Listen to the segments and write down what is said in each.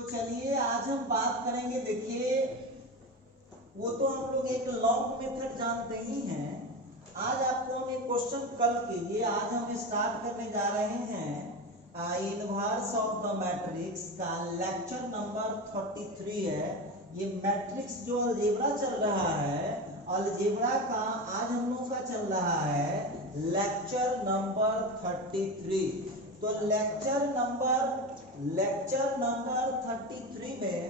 तो चलिए आज हम बात करेंगे। देखिए वो तो हम लोग एक लॉग मेथड जानते ही हैं। आज आपको हम एक क्वेश्चन कल के लिए आज हम स्टार्ट करने जा रहे हैं इनवर्स ऑफ द मैट्रिक्स का लेक्चर नंबर 33 है। ये मैट्रिक्स जो अलजेब्रा चल रहा है, अलजेब्रा का आज हम लोग का चल रहा है लेक्चर नंबर 33। तो लेक्चर नंबर 33 में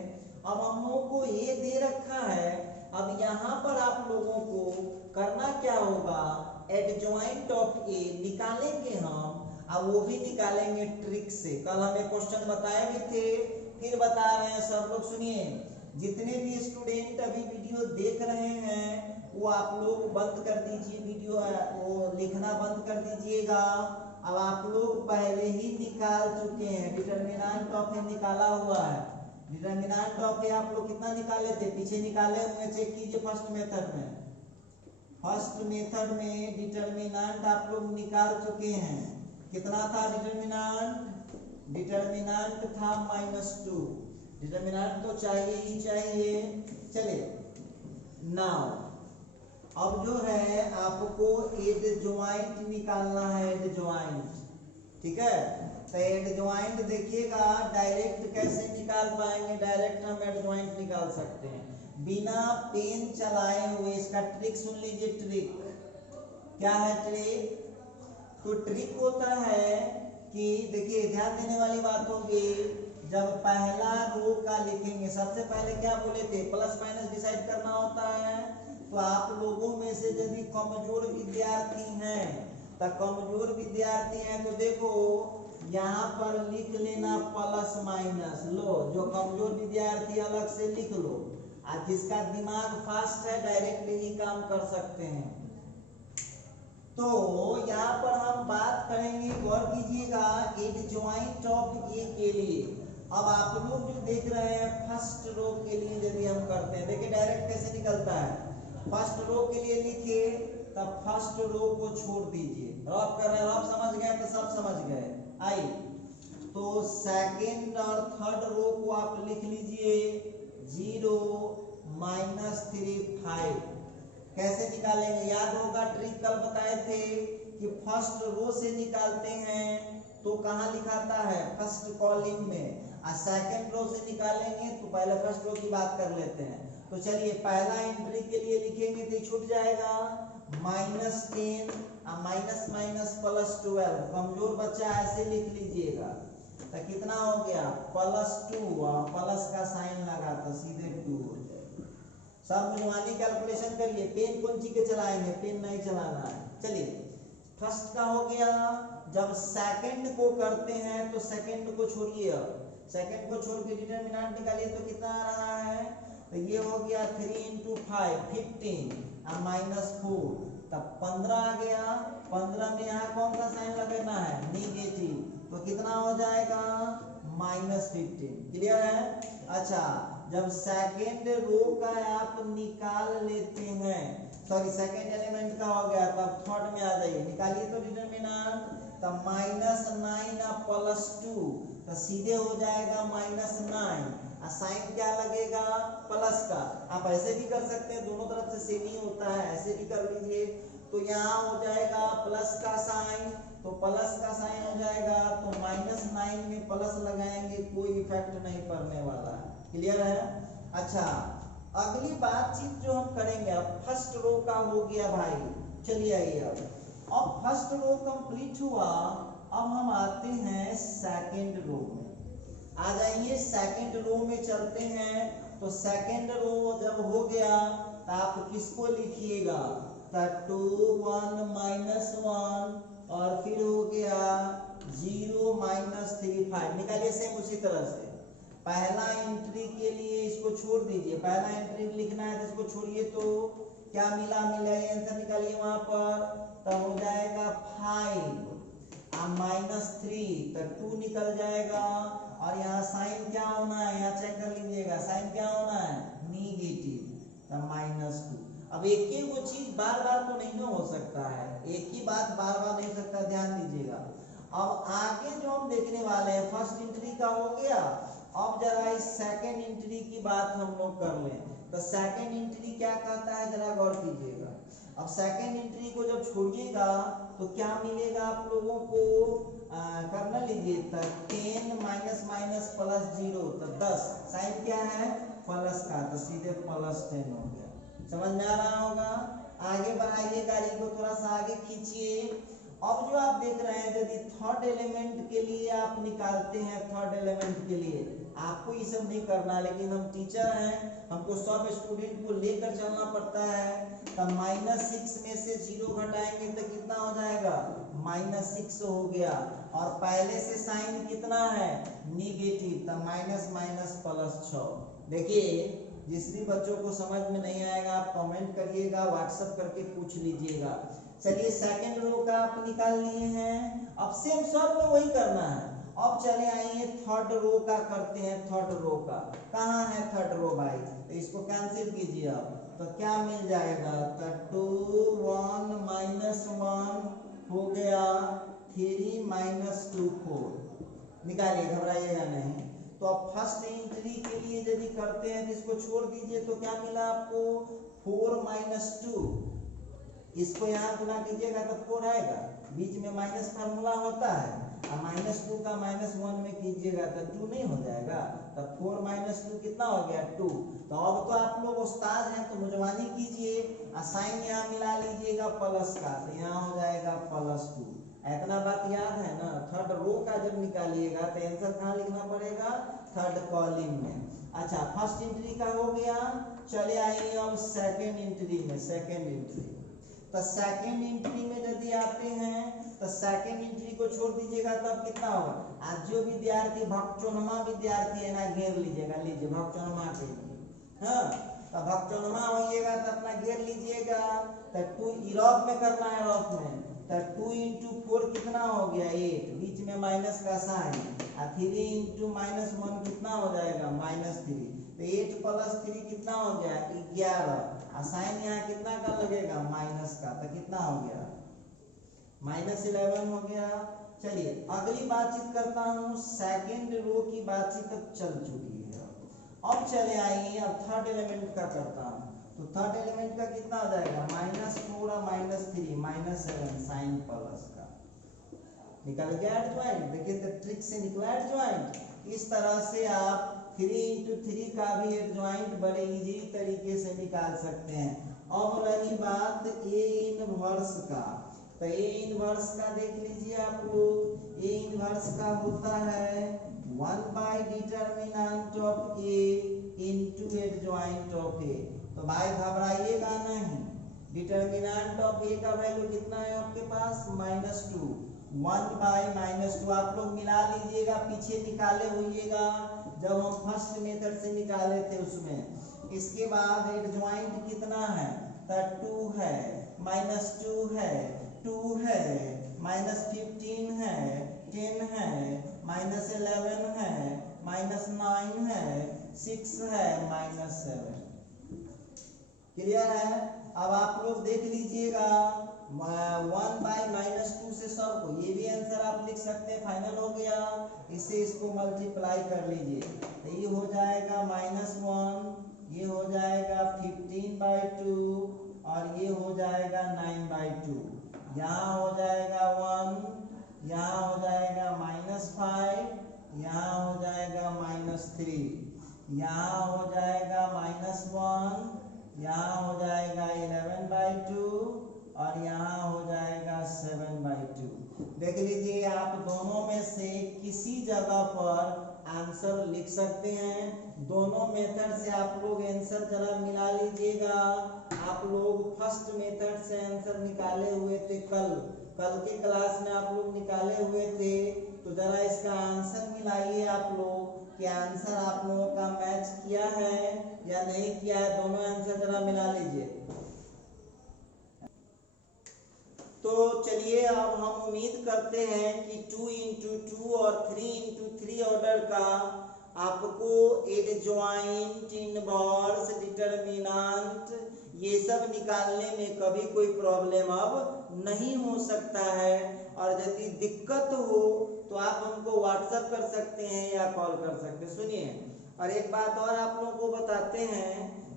अब हम लोगों को ये दे रखा है। अब यहाँ पर आप लोगों को करना क्या होगा, एडजॉइंट ऑफ ए निकालेंगे हम। अब वो भी निकालेंगे ट्रिक से। कल हमें क्वेश्चन बताए भी थे, फिर बता रहे हैं। सब लोग सुनिए, जितने भी स्टूडेंट अभी वीडियो देख रहे हैं वो आप लोग बंद कर दीजिए, वीडियो वो लिखना बंद कर दीजिएगा। अब आप लोग पहले ही निकाल चुके हैं, डिटरमिनेंट ऑफ ए निकाला हुआ है। डिटरमिनेंट ऑफ ए आप लोग कितना निकाले थे, पीछे निकाले हुए, चेक कीजिए। फर्स्ट मेथड में डिटरमिनेंट आप लोग निकाल चुके हैं। कितना था डिटरमिनेंट? डिटरमिनेंट था -2। डिटरमिनेंट तो चाहिए ही चाहिए। चलिए नाउ अब जो है आपको एडजॉइंट निकालना है, एडजॉइंट। ठीक है, तो एडजॉइंट देखिएगा डायरेक्ट कैसे निकाल पाएंगे। डायरेक्ट हम एडजॉइंट निकाल सकते हैं बिना पेन चलाए हुए। इसका ट्रिक सुन लीजिए। ट्रिक क्या है? ट्रिक तो ट्रिक होता है कि देखिए ध्यान देने वाली बात होगी। जब पहला रो का लिखेंगे, सबसे पहले क्या बोले थे, प्लस माइनस डिसाइड करना होता है। तो आप लोगों में से यदि कमजोर विद्यार्थी हैं, तो कमजोर विद्यार्थी हैं तो देखो यहाँ पर लिख लेना प्लस माइनस। लो, जो कमजोर विद्यार्थी अलग से लिख लो। आज जिसका दिमाग फास्ट है डायरेक्ट ही काम कर सकते हैं। तो यहाँ पर हम बात करेंगे, गौर कीजिएगा, एडजॉइंट ऑफ ए के लिए। अब आप लोग जो देख रहे हैं फर्स्ट रो के लिए यदि हम करते हैं, देखिए डायरेक्ट कैसे निकलता है। फर्स्ट रो के लिए लिखिए, तब फर्स्ट रो को छोड़ दीजिए। रफ कर रहे हैं, रफ समझ गए तो सब समझ गए। आई तो सेकंड और थर्ड रो को आप लिख लीजिए 0 -3 5। कैसे निकालेंगे? याद होगा ट्रिक कल बताए थे कि फर्स्ट रो से निकालते हैं तो कहाँ लिखाता है, फर्स्ट कॉलम में। और सेकंड रो से निकालेंगे तो पहले फर्स्ट रो की बात कर लेते हैं। तो चलिए पहला एंट्री के लिए लिखेंगे तो छूट जाएगा -10 माइनस माइनस +12। कमजोर बच्चा ऐसे लिख लीजिएगा तो कितना हो गया +2 और प्लस का साइन लगा तो सीधे 2 हो जाएगा। सब मुझवानी कैलकुलेशन करिए। पेन कौन सी के चलाएंगे, पेन नहीं चलाना है। चलिए फर्स्ट का हो गया। जब सेकंड को करते हैं तो सेकंड को छोड़िए। अब सेकंड को छोड़ के डिटरमिनेंट निकालिए तो कितना आ रहा है, तो ये हो गया 3 × 5 15 और -4 तब 15 आ गया। 15 में यहाँ कौन सा साइन लगाना है, नेगेटिव। तो कितना हो जाएगा -15। क्लियर है? अच्छा, जब सेकंड रो का आप निकाल लेते हैं, सॉरी सेकंड एलिमेंट का हो गया, तब थर्ड में आ जाइए, निकालिए तो डिटरमिनेंट। तब -9 और +2 तो सीधे हो जाएगा -9। साइन क्या लगेगा, प्लस का। आप ऐसे भी कर सकते हैं, दोनों तरफ से सेम ही होता है, ऐसे भी कर लीजिए। तो यहाँ हो जाएगा प्लस का साइन, तो प्लस का साइन हो जाएगा तो -9 में प्लस लगाएंगे, कोई इफेक्ट नहीं पड़ने वाला है। क्लियर है? अच्छा, अगली बातचीत जो हम करेंगे, अब फर्स्ट रो का हो गया भाई। चलिए आइए, अब फर्स्ट रो कंप्लीट हुआ। अब हम आते हैं सेकंड रो में। आ जाइए सेकंड रो में चलते हैं। तो सेकंड रो जब हो गया तो आप किसको लिखिएगा, 2 1 -1 और फिर हो गया 0 -3 5। निकालिए सेम उसी तरह से। पहला एंट्री के लिए इसको छोड़ दीजिए, पहला एंट्री लिखना है तो इसको छोड़िए। तो क्या मिला, आंसर निकालिए वहां पर। तो हो जाएगा 5 और -3 तो 2 निकल जाएगा। और यहाँ साइन क्या होना है, यहाँ चेक कर लीजिएगा, साइन क्या होना है, नेगेटिव, तो -2। अब एक ही वो चीज बार बार तो नहीं हो सकता है, एक ही बात बार बार नहीं सकता, ध्यान दीजिएगा। अब आगे जो हम देखने वाले हैं, फर्स्ट एंट्री का हो गया। अब जरा इस सेकेंड एंट्री की बात हम लोग कर लें। तो सेकेंड एंट्री क्या कहता है, जरा गौर कीजिएगा। अब सेकेंड एंट्री को जब छोड़िएगा तो क्या मिलेगा आप लोगों को, करना लीजिए। तो 10 माइनस माइनस प्लस 0, तो 10, साइन क्या है प्लस का, तो सीधे +10 हो गया। समझ में आ रहा होगा। आगे बढ़ाइए गाड़ी को, थोड़ा सा आगे खींचिए। अब जो आप देख रहे हैं, यदि थर्ड एलिमेंट के लिए आप निकालते हैं, थर्ड एलिमेंट के लिए आपको ये सब नहीं करना, लेकिन हम टीचर हैं, हमको सब स्टूडेंट को लेकर चलना पड़ता है। तो -6 में से 0 घटाएंगे तो कितना हो जाएगा, -6 हो गया। और पहले से साइन कितना है, निगेटिव, तो माइनस माइनस +6। देखिए, जिस भी बच्चों को समझ में नहीं आएगा आप कमेंट करिएगा, व्हाट्सएप करके पूछ लीजिएगा। चलिए सेकंड रो का आप निकाल लिए हैं। अब सेम सब में वही करना है। अब चले आइए थर्ड रो का करते हैं। थर्ड रो का कहाँ है थर्ड रो भाई, तो इसको कैंसिल कीजिए आप, तो क्या मिल जाएगा, तो 2 1 -1 हो गया, 3 -2 4। निकालिए, घबराइएगा नहीं। तो अब फर्स्ट एंट्री के लिए यदि करते हैं तो इसको छोड़ दीजिए, तो क्या मिला आपको, 4 -2। इसको यहाँ गुना कीजिएगा तो 4 आएगा, बीच में माइनस फार्मूला होता है, और -2 का -1 में कीजिएगा तो 2 नहीं हो जाएगा। तो 4 - 2 कितना हो गया, 2। तो अब तो आप लोग उस्ताद हैं, तो मुजवानी कीजिए, साइन यहाँ मिला लीजिएगा प्लस का, तो यहाँ हो जाएगा +2। इतना बात याद है ना। थर्ड रो का जब निकालिएगा तो आंसर कहाँ लिखना पड़ेगा, थर्ड कॉलम में। अच्छा, फर्स्ट एंट्री का हो गया। चले आइए अब सेकेंड एंट्री में। सेकेंड एंट्री, तो सेकेंड एंट्री में यदि आते हैं तो सेकेंड एंट्री को छोड़ दीजिएगा तब कितना होगा। आज जो विद्यार्थी भक्चोनमा विद्यार्थी है ना, घेर लीजिएगा, लीजिए भक्चोनमा के लिए, हाँ, तो भक्चोनमा होइएगा तो अपना घेर लीजिएगा। तो 2 यूरोप में करना है, यूरोप में, तो 2 × 4 कितना हो गया, 8, बीच में माइनस का साइन, और 3 × -1 कितना हो जाएगा, -3। तो 8 + 3 कितना हो गया, 11, और साइन यहाँ कितना का लगेगा, माइनस का, तो कितना हो गया, -11 हो गया। चलिए अगली बातचीत करता हूँ। सेकेंड रो की बातचीत अब चल चुकी है। अब चले आइए, अब थर्ड एलिमेंट का करता हूँ। तो थर्ड एलिमेंट का कितना हो जाएगा, -4 और -3 -7, साइन प्लस का निकल गया एडजॉइंट। देखिए तो ट्रिक से निकला एडजॉइंट। इस तरह से आप 3 × 3 का भी एडजॉइंट बड़े इजी तरीके से निकाल सकते हैं। अब रही बात ए इनवर्स का, तो ए इनवर्स का देख लीजिए आप लोग। ए इनवर्स का होता है one by determinant of A into adjoint of A. तो भाई घबराइएगा नहीं, डिटर्मिनेंट ऑफ ए का वैल्यू कितना है आपके पास, -2, 1/-2 आप लोग मिला लीजिएगा, पीछे निकाले होइएगा जब हम फर्स्ट मेथड से निकाले थे उसमें। इसके बाद एडजॉइंट कितना है, तो 2 है, -2 है, 2 है, -15 है, 10 है, -11 है, -9 है, 6 है, -7। क्लियर है। अब आप लोग देख लीजिएगा 1/-2 से सबको, ये भी आंसर आप लिख सकते हैं, फाइनल हो गया। इससे इसको मल्टीप्लाई कर लीजिए, तो ये हो जाएगा -1, ये हो जाएगा 15/2, और ये हो जाएगा 9/2। यहाँ हो जाएगा 1, यहाँ हो जाएगा -5, यहाँ हो जाएगा -3, यहाँ हो जाएगा -1, यहाँ हो जाएगा 11/2, और यहाँ हो जाएगा 7/2। देख लीजिए, आप दोनों में से किसी जगह पर आंसर लिख सकते हैं। दोनों मेथड से आप लोग आंसर जरा मिला लीजिएगा। आप लोग फर्स्ट मेथड से आंसर निकाले हुए थे, कल के क्लास में आप लोग निकाले हुए थे, तो जरा इसका आंसर मिलाइए आप लोग कि आंसर आप लोगों का मैच किया है या नहीं किया है। दोनों आंसर जरा मिला लीजिए। तो चलिए अब हम उम्मीद करते हैं कि 2 × 2 और 3 × 3 ऑर्डर का आपको एडजॉइंट, इनवर्स, डिटर्मिनेंट ये सब निकालने में कभी कोई प्रॉब्लम अब नहीं हो सकता है। और यदि दिक्कत हो तो आप हमको व्हाट्सएप कर सकते हैं या कॉल कर सकते हैं। सुनिए, और एक बात और आप लोगों को बताते हैं,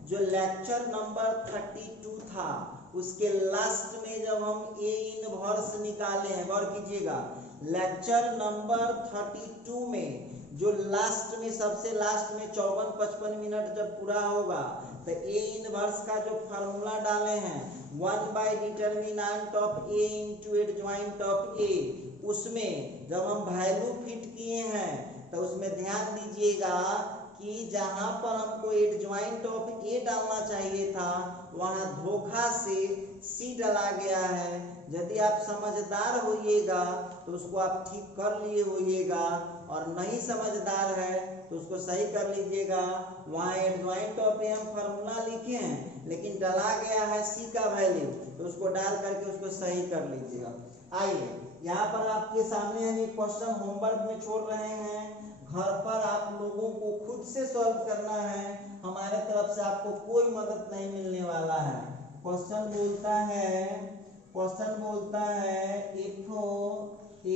जो लेक्चर नंबर 32 था उसके लास्ट में जब हम ए इनवर्स निकाले हैं, गौर कीजिएगा, लेक्चर नंबर 32 में जो लास्ट में सबसे लास्ट में 54-55 मिनट जब पूरा होगा तो ए इनवर्स का जो फार्मूला डाले हैं one by determinant of A into adjoint of A, उसमें जब हम वैल्यू फिट किए हैं तो उसमें ध्यान दीजिएगा कि जहां पर हमको एडजॉइंट ऑफ ए डालना चाहिए था वहां धोखा से सी डाला गया है। यदि आप समझदार होइएगा तो उसको आप ठीक कर लिए होइएगा, और नहीं समझदार है तो उसको सही कर लीजिएगा। वहाँ एडजॉइंट ऑफ ए हम फार्मूला लिखे हैं लेकिन डाला गया है सी का वैल्यू, तो उसको डाल करके उसको सही कर लीजिएगा। आइए यहाँ पर आपके सामने हम एक क्वेश्चन होमवर्क में छोड़ रहे हैं, घर पर आप लोगों को खुद से सॉल्व करना है, हमारे तरफ से आपको कोई मदद नहीं मिलने वाला है। क्वेश्चन बोलता है if A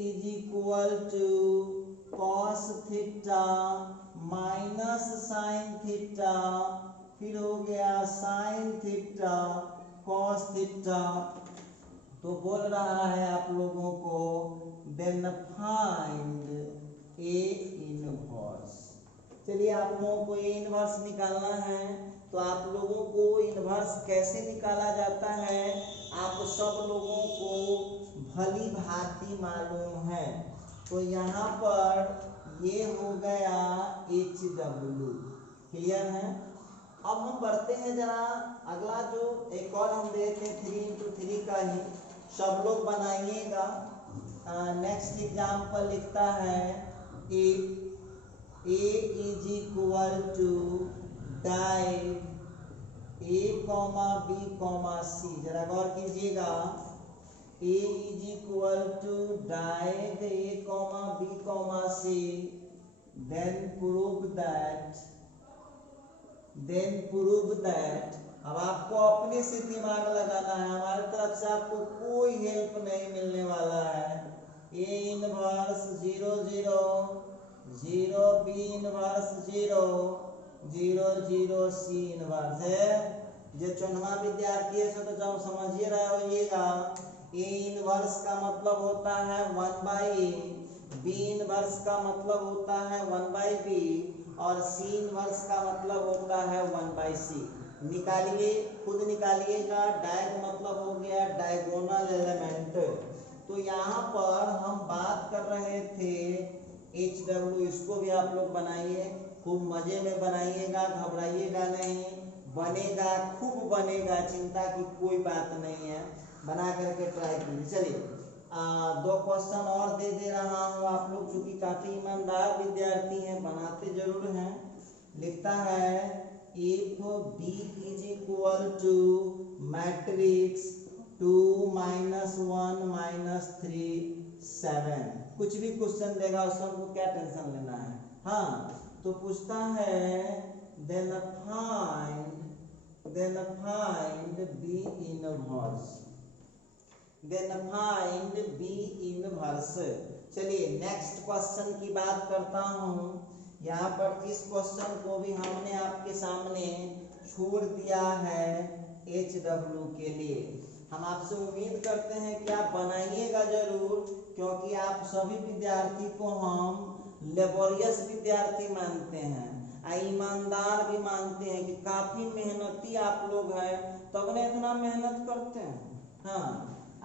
is equal to cos theta minus sine theta, फिर हो गया साइन थीटा कॉस थीटा, तो बोल रहा है आप लोगों को देन फाइंड ए इनवर्स। चलिए आप लोगों को ए इनवर्स निकालना है, तो आप लोगों को इनवर्स कैसे निकाला जाता है आप सब लोगों को भली भांति मालूम है। तो यहाँ पर ये हो गया HW, क्लियर है। अब हम बढ़ते हैं जरा अगला, जो एक और हम देते हैं 3x3 का ही, सब लोग बनाइएगा। नेक्स्ट एग्जाम्पल लिखता है A is equal to dive A, B, C, जरा गौर कीजिएगा। A is equal to dive A, B, C, then prove that। अब आपको अपने से दिमाग लगाना है, हमारी तरफ से आपको कोई हेल्प नहीं मिलने वाला है। A inverse 0 0 0, B inverse 0 0 0, C inverse है। जो चुनवा विद्यार्थी है तो जब समझिए रहे होइएगा, A इनवर्स का मतलब होता है 1/A, B इनवर्स का मतलब होता है 1/B, और C इनवर्स का मतलब होता है 1/C। निकालिए, खुद निकालिएगा। डायग मतलब हो गया डायगोनल एलिमेंट। तो यहाँ पर हम बात कर रहे थे HW, इसको भी आप लोग बनाइए, खूब मजे में बनाइएगा, घबराइएगा नहीं, बनेगा, खूब बनेगा, चिंता की कोई बात नहीं है, बना करके ट्राई कीजिए। चलिए 2 क्वेश्चन और दे रहा हूँ, आप लोग चूंकि काफी ईमानदार विद्यार्थी हैं, बनाते जरूर हैं। लिखता है if B is equal to matrix 2 -1 -3 7, कुछ भी क्वेश्चन देगा उसको हमको क्या टेंशन लेना है। हाँ, तो पूछता है देन फाइंड B इनवर्स। चलिए नेक्स्ट क्वेश्चन की बात करता हूँ। यहाँ पर इस क्वेश्चन को भी हमने आपके सामने छोड़ दिया है HW के लिए। हम आपसे उम्मीद करते हैं कि आप बनाइएगा जरूर, क्योंकि आप सभी विद्यार्थी को हम लेबोरियस विद्यार्थी मानते हैं, ईमानदार भी मानते हैं कि काफी मेहनती आप लोग हैं, तब ने इतना मेहनत करते हैं। हाँ,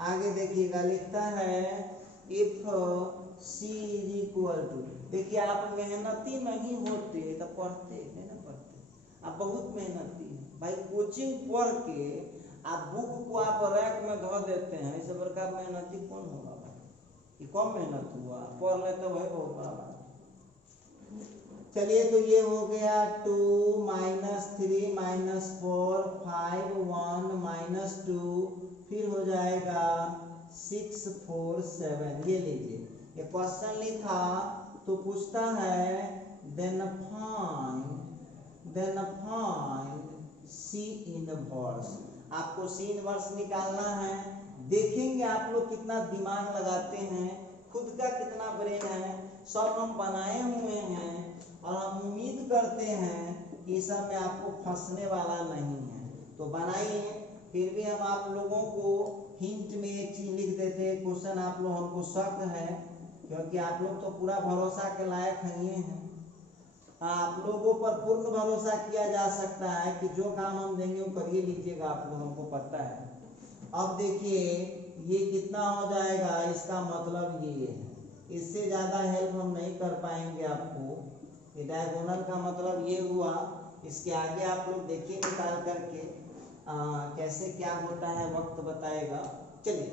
आगे देखिएगा, लिखता है if C is equal to, देखिए आप मेहनती नहीं होते तो पढ़ते नहीं ना, पढ़ते आप बहुत मेहनती हैं भाई। कोचिंग पढ़ के आप बुक को आप रैक में धो देते हैं, इस प्रकार मेहनती कौन होगा भाई? ये कम मेहनत हुआ, पढ़ लेते तो भाई बहुत बड़ा बात। चलिए तो ये हो गया 2 -3 -4 5 1 -2, फिर हो जाएगा 6 4 7। ये लीजिए, ये क्वेश्चन लिखा तो पूछता है देन फाइंड C इनवर्स। आपको C इनवर्स निकालना है। देखेंगे आप लोग कितना दिमाग लगाते हैं, खुद का कितना ब्रेन है, सब हम बनाए हुए हैं और हम उम्मीद करते हैं कि सब में आपको फंसने वाला नहीं है। तो बनाइए, फिर भी हम आप लोगों को हिंट में एक चीज लिख देते हैं, क्वेश्चन आप लोग हमको शक है, क्योंकि आप लोग तो पूरा भरोसा के लायक हैं। आप लोगों पर पूर्ण भरोसा किया जा सकता है कि जो काम हम देंगे वो करिए लीजिएगा, आप लोगों को पता है। अब देखिए ये कितना हो जाएगा, इसका मतलब ये है, इससे ज़्यादा हेल्प हम नहीं कर पाएंगे आपको। ये डायगोनल का मतलब ये हुआ, इसके आगे आप लोग देखिए निकाल करके कैसे क्या होता है, वक्त बताएगा। चलिए,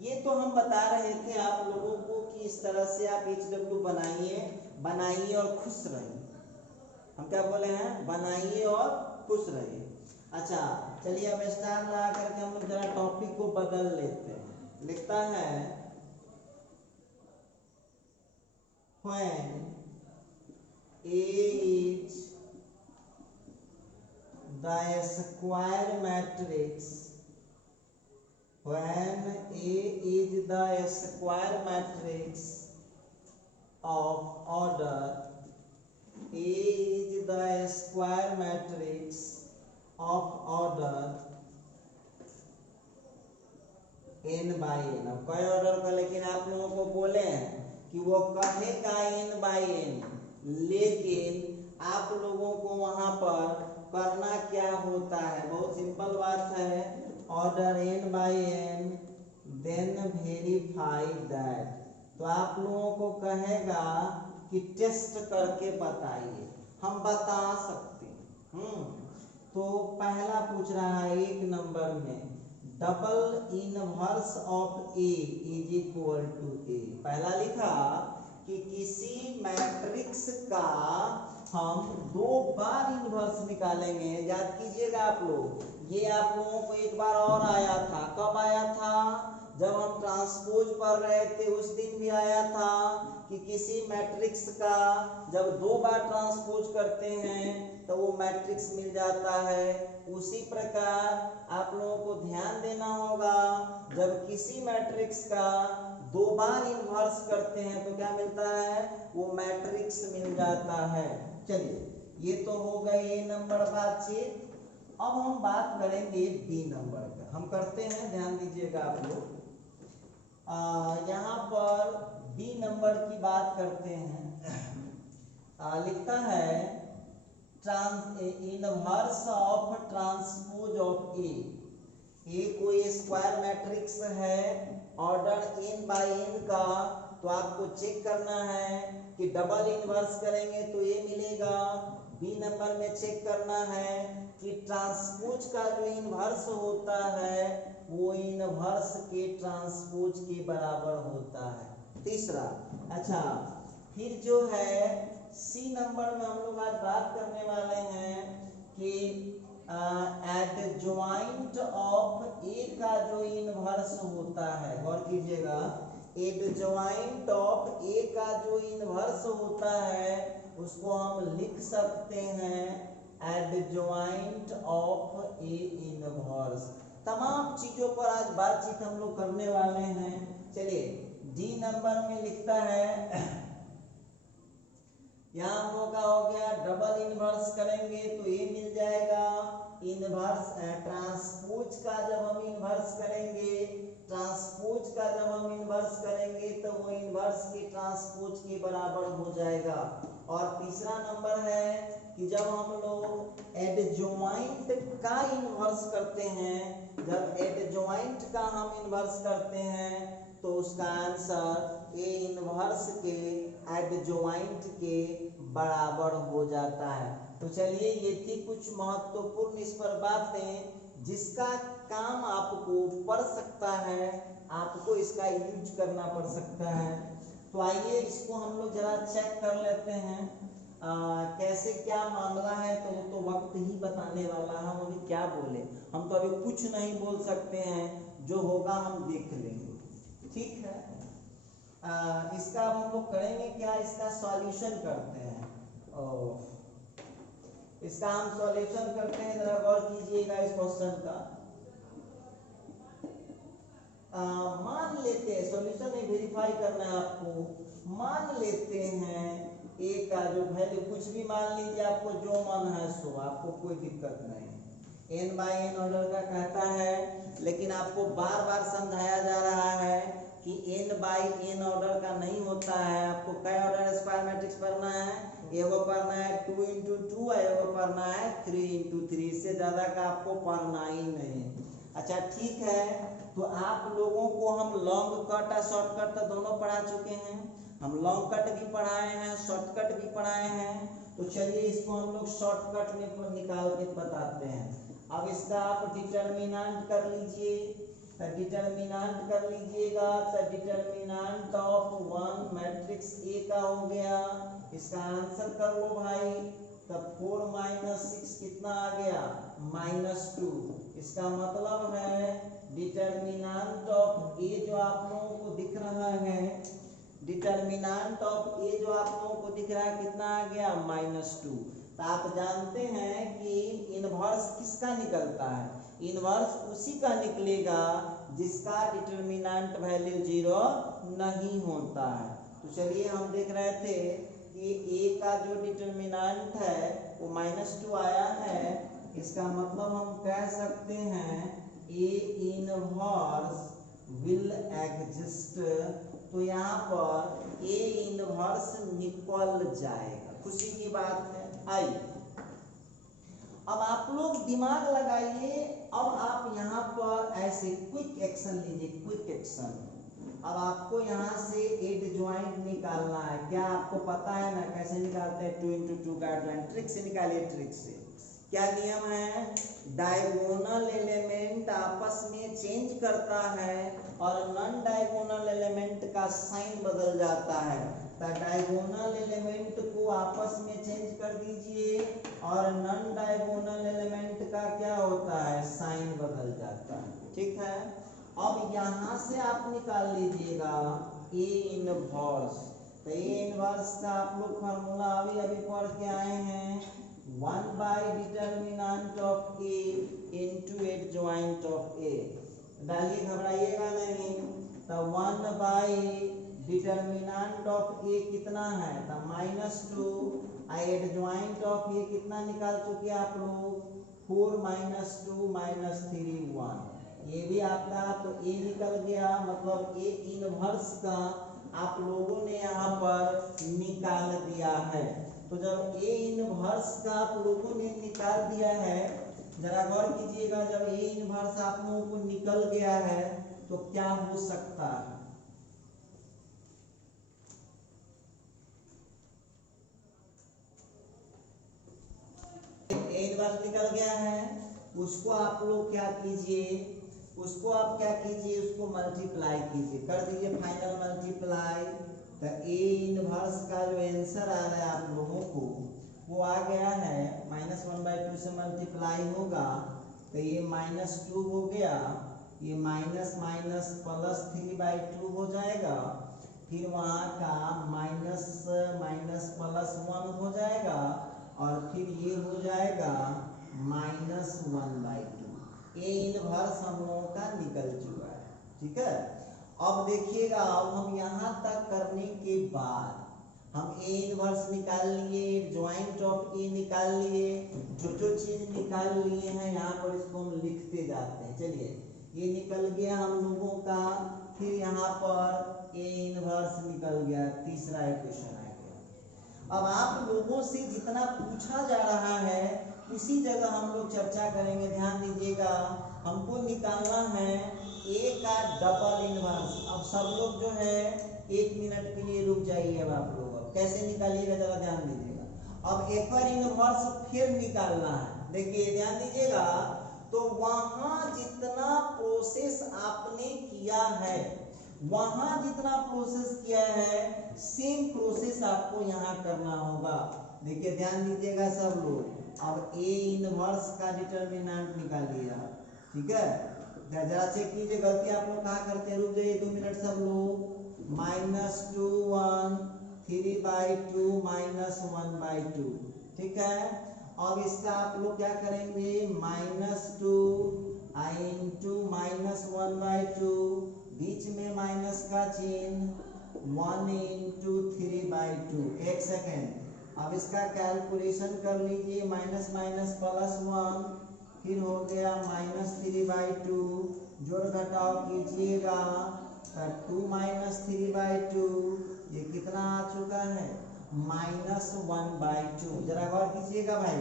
ये तो हम बता रहे थे आप लोगों को कि इस तरह से आप HW बनाइए और खुश रहिए। हम क्या बोले हैं, बनाइए और खुश रहिए। अच्छा चलिए, अब स्टार लगा करके हम लोग जरा टॉपिक को बदल लेते हैं। लिखता है when A is the square matrix, when A is the square matrix of order, A is the square matrix of order n by n। अब कई ऑर्डर का, लेकिन आप लोगों को बोले हैं कि वो कहेगा n by n, लेकिन आप लोगों को वहां पर करना क्या होता है, बहुत सिंपल बात है, order n by n then verify that. तो आप लोगों को कहेगा कि टेस्ट करके बताइए, हम बता सकते हैं। तो पहला पूछ रहा है 1 नंबर में, double inverse of A is equal to A. पहला लिखा कि किसी मैट्रिक्स का हम 2 बार इनवर्स निकालेंगे। याद कीजिएगा आप लोग, ये आप लोगों को एक बार और आया था। कब आया था, जब हम ट्रांसपोज पढ़ रहे थे उस दिन भी आया था कि किसी मैट्रिक्स का जब 2 बार ट्रांसपोज करते हैं तो वो मैट्रिक्स मिल जाता है। उसी प्रकार आप लोगों को ध्यान देना होगा, जब किसी मैट्रिक्स का 2 बार इन्वर्स करते हैं तो क्या मिलता है, वो मैट्रिक्स मिल जाता है। चलिए, ये तो हो गई ए नंबर बातचीत। अब हम बात करेंगे बी नंबर का। हम करते हैं, ध्यान दीजिएगा आप लोग। यहाँ पर बी नंबर की बात करते हैं। लिखता है इनवर्स ऑफ ट्रांसपोज ऑफ ए कोई स्क्वायर मैट्रिक्स है ऑर्डर n by n का, तो आपको चेक करना है कि डबल इनवर्स करेंगे तो ये मिलेगा। बी नंबर में चेक करना है कि ट्रांसपोज का जो इनवर्स होता है वो इनवर्स के ट्रांसपोज के बराबर होता है। तीसरा, अच्छा फिर जो है सी नंबर में हम लोग आज बात करने वाले हैं कि एडजॉइंट ऑफ ए का जो इनवर्स होता है, गौर कीजिएगा, एडजॉइंट ऑफ ए का जो इनवर्स होता है उसको हम लिख सकते हैं एडजॉइंट ऑफ ए इनवर्स। तमाम चीजों पर आज बातचीत हम लोग करने वाले हैं। चलिए, डी नंबर में लिखता है, यहाँ हम लोग का हो गया डबल इनवर्स करेंगे तो ये मिल जाएगा। इनवर्स ट्रांसपोज का जब हम इनवर्स करेंगे, ट्रांसपोज का जब हम इनवर्स करेंगे तो वो इनवर्स के ट्रांसपोज के बराबर हो जाएगा। और तीसरा नंबर है कि जब हम लोग एडजॉइंट का इनवर्स करते हैं, जब एडजॉइंट का हम इनवर्स करते हैं तो उसका आंसर ए इनवर्स के एडजॉइंट के बराबर हो जाता है। तो चलिए, ये थी कुछ महत्वपूर्ण इस पर बातें जिसका काम आपको पड़ सकता है, आपको इसका यूज करना पड़ सकता है। तो आइए इसको हम लोग जरा चेक कर लेते हैं कैसे क्या मामला है। तो वो तो वक्त ही बताने वाला है, हम अभी क्या बोले, हम तो अभी कुछ नहीं बोल सकते हैं, जो होगा हम देख लेंगे। ठीक है, इसका हम लोग करेंगे क्या, इसका सॉल्यूशन करते हैं। इसका हम सॉल्यूशन करते हैं, जरा गौर कीजिएगा इस क्वेश्चन का। मान लेते हैं, सॉल्यूशन में वेरीफाई करना है आपको, मान लेते हैं ए का जो वैल्यू कुछ भी मान लीजिए, आपको जो मन है सो, आपको कोई दिक्कत नहीं, n बाई n ऑर्डर का कहता है, लेकिन आपको बार बार समझाया जा रहा है कि n बाई n ऑर्डर का नहीं होता है। आपको कै ऑर्डर स्क्वायर मैट्रिक्स पढ़ना है, एगो पढ़ना है 2 into 2 और एगो पढ़ना है 3 into 3, इससे ज़्यादा का आपको पढ़ना ही नहीं। अच्छा ठीक है, तो आप लोगों को हम लॉन्ग कट और शॉर्टकट तो दोनों पढ़ा चुके हैं, हम लॉन्ग कट भी पढ़ाए हैं, शॉर्टकट भी पढ़ाए हैं। तो चलिए इसको हम लोग शॉर्टकट में निकाल के बताते हैं। अब इसका आप डिटर्मिनेंट कर लीजिए, तो डिटर्मिनेंट कर लीजिएगा, तो डिटर्मिनेंट ऑफ 1 मैट्रिक्स ए का हो गया, इसका आंसर कर लो भाई, तब 4 - 6 कितना आ गया -2। इसका मतलब है डिटर्मिनेंट ऑफ ए जो आप लोगों को दिख रहा है, डिटर्मिनेंट ऑफ ए जो आप लोगों को दिख रहा है कितना आ गया -2। तो आप जानते हैं कि इनवर्स किसका निकलता है, इनवर्स उसी का निकलेगा जिसका डिटर्मिनेंट वैल्यू 0 नहीं होता है। तो चलिए हम देख रहे थे कि ए का जो डिटर्मिनेंट है वो -2 आया है, इसका मतलब हम कह सकते हैं ए इनवर्स विल एग्जिस्ट। तो यहाँ पर ए इनवर्स निकल जाएगा, खुशी की बात है। आई अब आप लोग दिमाग लगाइए, अब आप यहाँ पर ऐसे क्विक एक्शन लीजिए, क्विक एक्शन। अब आपको यहाँ से एड ज्वाइंट निकालना है, क्या आपको पता है ना कैसे निकालते हैं, 2 into 2 का ज्वाइंट, ट्रिक से निकालिए। ट्रिक से क्या नियम है, डायगोनल एलिमेंट आपस में चेंज करता है और नॉन डायगोनल एलिमेंट का साइन बदल जाता है। तो डायगोनल एलिमेंट को आपस में चेंज कर दीजिए और नॉन डायगोनल एलिमेंट का क्या होता है, साइन बदल जाता है। ठीक है, अब यहाँ से आप निकाल लीजिएगा ए इनवर्स। तो ए इनवर्स का आप लोग फार्मूला अभी पढ़ के आए हैं, 1 by determinant of A into adjoint of A. डालिए, घबराइएगा नहीं। तो 1 बाई डिटर्मिनेंट ऑफ ए कितना है, तो -2, एड ज्वाइंट ऑफ ए कितना निकाल चुके आप लोग, 4 - 2 - 3 1। ये भी आपका तो ए निकल गया, मतलब ए इनवर्स का आप लोगों ने यहाँ पर निकाल दिया है। तो जब ए इनवर्स का आप लोगों ने निकाल दिया है, जरा गौर कीजिएगा, जब ए इनवर्स आप लोगों को निकल गया है तो क्या हो सकता है, ए इनवर्स निकल गया है, उसको आप लोग क्या कीजिए, उसको आप क्या कीजिए, उसको मल्टीप्लाई कीजिए, कर दीजिए फाइनल मल्टीप्लाई। तो ए इनवर्स का जो आंसर आ रहा है आप लोगों को वो आ गया है, -1/2 से मल्टीप्लाई होगा तो ये -2 हो गया, ये माइनस माइनस +3/2 हो जाएगा, फिर वहाँ का माइनस माइनस +1 हो जाएगा और फिर ये हो जाएगा -1/2। ए इनवर्स हम लोगों का निकल चुका है। ठीक है, अब देखिएगा, अब हम यहाँ तक करने के बाद हम ए इनवर्स निकाल लिए, ज्वाइंट ऑफ ए निकाल लिए, जो चीज निकाल लिए हैं यहाँ पर इसको हम लिखते जाते हैं। चलिए, ये निकल गया हम लोगों का, फिर यहाँ पर ए इनवर्स निकल गया, तीसरा इक्वेशन आ गया। अब आप लोगों से जितना पूछा जा रहा है उसी जगह हम लोग चर्चा करेंगे, ध्यान दीजिएगा। हमको निकालना है ए का डबल इनवर्स। अब सब लोग जो है 1 मिनट के लिए रुक जाइए। अब आप लोग कैसे निकालिएगा जरा ध्यान दीजिएगा। अब एक बार इनवर्स फिर निकालना है, देखिए ध्यान दीजिएगा। तो वहां जितना प्रोसेस आपने किया है, वहां जितना प्रोसेस किया है सेम प्रोसेस आपको यहाँ करना होगा। देखिए ध्यान दीजिएगा सब लोग। अब ए इनवर्स का डिटर्मिनेंट निकालिए आप, ठीक है। जरा चेक कीजिए गलती आप लोग कहाँ करते हैं, रुक जाइए 2 मिनट सब लोग। -2 1 3/2 -1/2, ठीक है। अब इसका आप लोग क्या करेंगे, -2 into -1/2 बीच में माइनस का चिन्ह 1 into 3/2। एक सेकेंड, अब इसका कैलकुलेशन कर लीजिए, माइनस माइनस प्लस 1, फिर हो गया -3/2, जोड़ घटाव कीजिएगा तो 2 - 3/2, ये कितना आ चुका है -1/2। जरा गौर कीजिएगा भाई।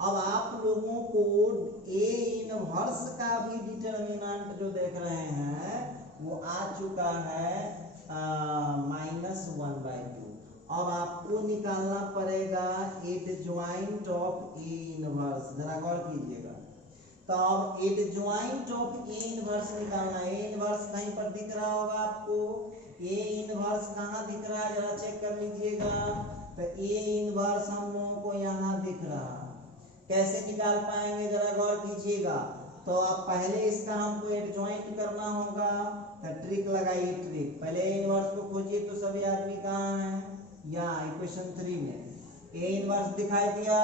अब आप लोगों को ए इनवर्स का भी डिटर्मिनेंट जो देख रहे हैं वो आ चुका है -1/2। अब आपको निकालना पड़ेगा एडजॉइंट ऑफ ए इनवर्स। जरा गौर कीजिएगा, तो अब एडजॉइंट ऑफ ए इनवर्स निकालना। ए इनवर्स कहीं पर दिख रहा होगा आपको, ए इनवर्स कहाँ दिख रहा है जरा चेक कर लीजिएगा। तो ए इनवर्स हम लोगों को यहाँ दिख रहा, कैसे निकाल पाएंगे जरा गौर कीजिएगा। तो अब पहले इसका हमको एडजॉइंट करना होगा, तो ट्रिक लगाइए। ट्रिक, पहले ए इनवर्स को खोजिए। तो सभी आदमी कहाँ हैं, यहाँ इक्वेशन 3 में ए इनवर्स दिखाई दिया,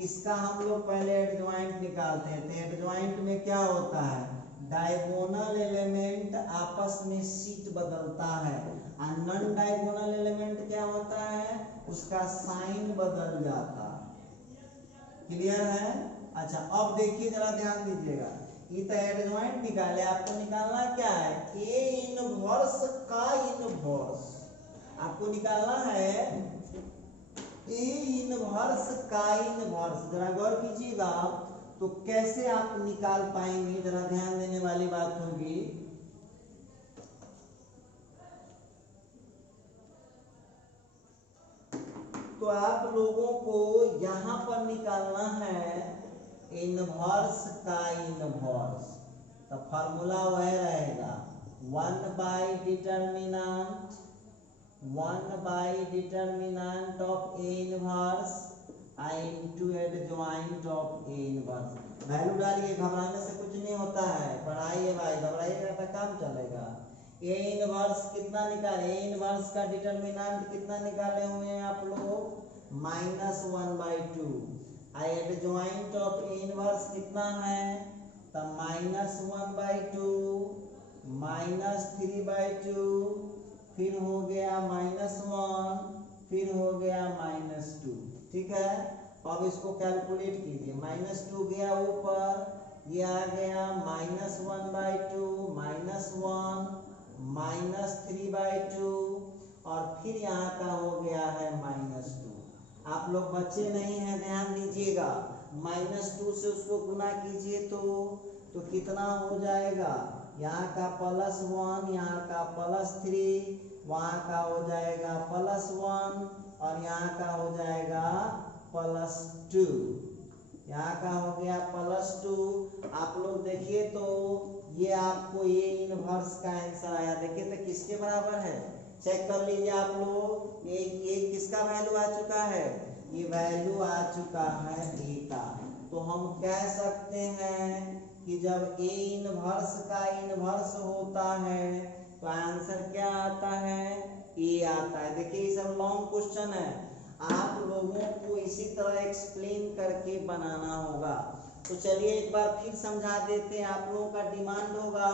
इसका हम लोग पहले एडजॉइंट निकालते हैं। तो एडजॉइंट में क्या होता है, डायगोनल एलिमेंट आपस में सीट बदलता है, और नॉन डायगोनल एलिमेंट क्या होता है, उसका साइन बदल जाता है। क्लियर है? अच्छा, अब देखिए जरा ध्यान दीजिएगा, ये तो एडजॉइंट निकाले, आपको निकालना क्या है, ए इनवर्स का इनवर्स आपको निकालना है, ए इनवर्स का इनवर्स। जरा गौर कीजिएगा, तो कैसे आप निकाल पाएंगे, जरा ध्यान देने वाली बात होगी। तो आप लोगों को यहां पर निकालना है इनवर्स का इनवर्स। तो फॉर्मूला वह रहेगा one by determinant of A inverse into adjoint of A inverse. Value डालिए, घबराने से कुछ नहीं होता है, पढ़ाइए भाई, घबराइएगा तो काम चलेगा। ए इनवर्स कितना निकाले, ए इनवर्स का डिटर्मिनेंट कितना निकाले हुए हैं आप लोग, -1/2। एडजॉइंट ऑफ ए इनवर्स कितना है, तो -1/2 -3/2, फिर हो गया -1, फिर हो गया -2। ठीक है, अब इसको कैलकुलेट कीजिए। -2 गया ऊपर, ये आ गया -1/2 -1 -3/2, और फिर यहाँ का हो गया है -2। आप लोग बच्चे नहीं हैं, ध्यान दीजिएगा। -2 से उसको गुना कीजिए तो कितना हो जाएगा, यहाँ का +1, यहाँ का +3, वहाँ का हो जाएगा +1, और यहाँ का हो जाएगा +2, यहाँ का हो गया +2। आप लोग देखिए तो ये आपको ये इनवर्स का आंसर आया। देखिए तो किसके बराबर है, चेक कर लीजिए आप लोग। ये किसका वैल्यू आ चुका है, ये वैल्यू आ चुका है ए का। तो हम कह सकते हैं कि जब ए इनवर्स का इनवर्स होता है तो आंसर क्या आता है, ए आता है। देखिए ये सब लॉन्ग क्वेश्चन है, आप लोगों को इसी तरह एक्सप्लेन करके बनाना होगा। तो चलिए एक बार फिर समझा देते हैं, आप लोगों का डिमांड होगा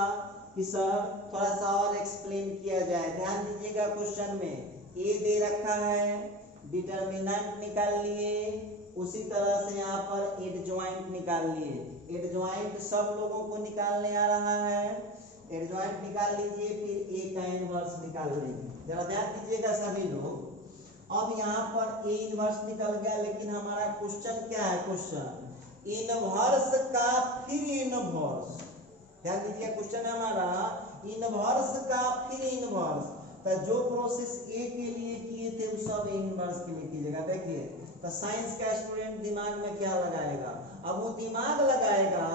कि सर थोड़ा सा और एक्सप्लेन किया जाए। ध्यान दीजिएगा, क्वेश्चन में ए दे रखा है, डिटर्मिनेंट निकाल लिए, उसी तरह से यहाँ पर एडजॉइंट निकाल लिए। एडजॉइंट सब लोगों को निकालने आ रहा है, एडजॉइंट निकाल लीजिए, फिर ए का इनवर्स निकाल लीजिए। जरा ध्यान दीजिएगा सभी लोग। अब यहाँ पर ए इनवर्स निकल गया, लेकिन हमारा क्वेश्चन क्या है, क्वेश्चन इनवर्स का फिर इनवर्स। ध्यान दीजिए, क्वेश्चन है हमारा इनवर्स का फिर इनवर्स। तो जो प्रोसेस ए के लिए किए थे वो सब इनवर्स के लिए कीजिएगा। देखिए तो साइंस का स्टूडेंट दिमाग में क्या लगाएगा, अब वो दिमाग लगाएगा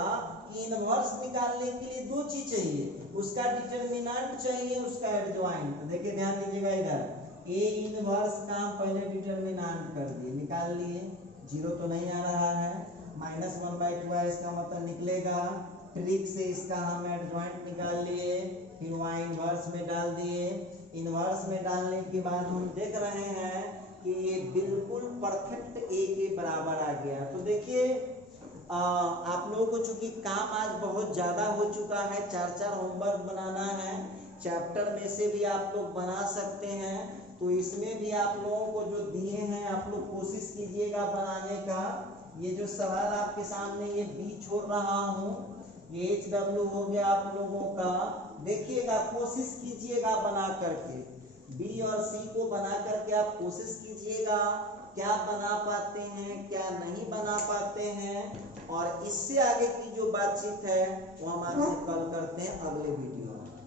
कि इनवर्स निकालने के लिए दो चीज चाहिए, उसका डिटर्मिनेंट चाहिए, उसका एडजॉइंट। देखिए ध्यान दीजिएगा, इधर ए इनवर्स का हम पहले डिटर्मिनेंट कर दिए, निकाल लिए, 0 तो नहीं आ रहा है, -1/2 है, इसका मतलब निकलेगा। ट्रिक से इसका हम एडजॉइंट निकाल लिए, फिर वहाँ इनवर्स में डाल दिए। इनवर्स में डालने के बाद हम देख रहे हैं कि ये बिल्कुल परफेक्ट ए के बराबर आ गया। तो देखिए आप लोगों को चूंकि काम आज बहुत ज़्यादा हो चुका है, 4-4 होमवर्क बनाना है, चैप्टर में से भी आप लोग बना सकते हैं। तो इसमें भी आप लोगों को जो दिए हैं आप लोग कोशिश कीजिएगा बनाने का। ये जो सवाल आपके सामने ये बी छोड़ रहा हूँ, ये HW हो गया आप लोगों का। देखिएगा, कोशिश कीजिएगा बना करके, बी और सी को बना करके आप कोशिश कीजिएगा क्या बना पाते हैं क्या नहीं बना पाते हैं। और इससे आगे की जो बातचीत है वो हम आपसे कल करते हैं अगले वीडियो में।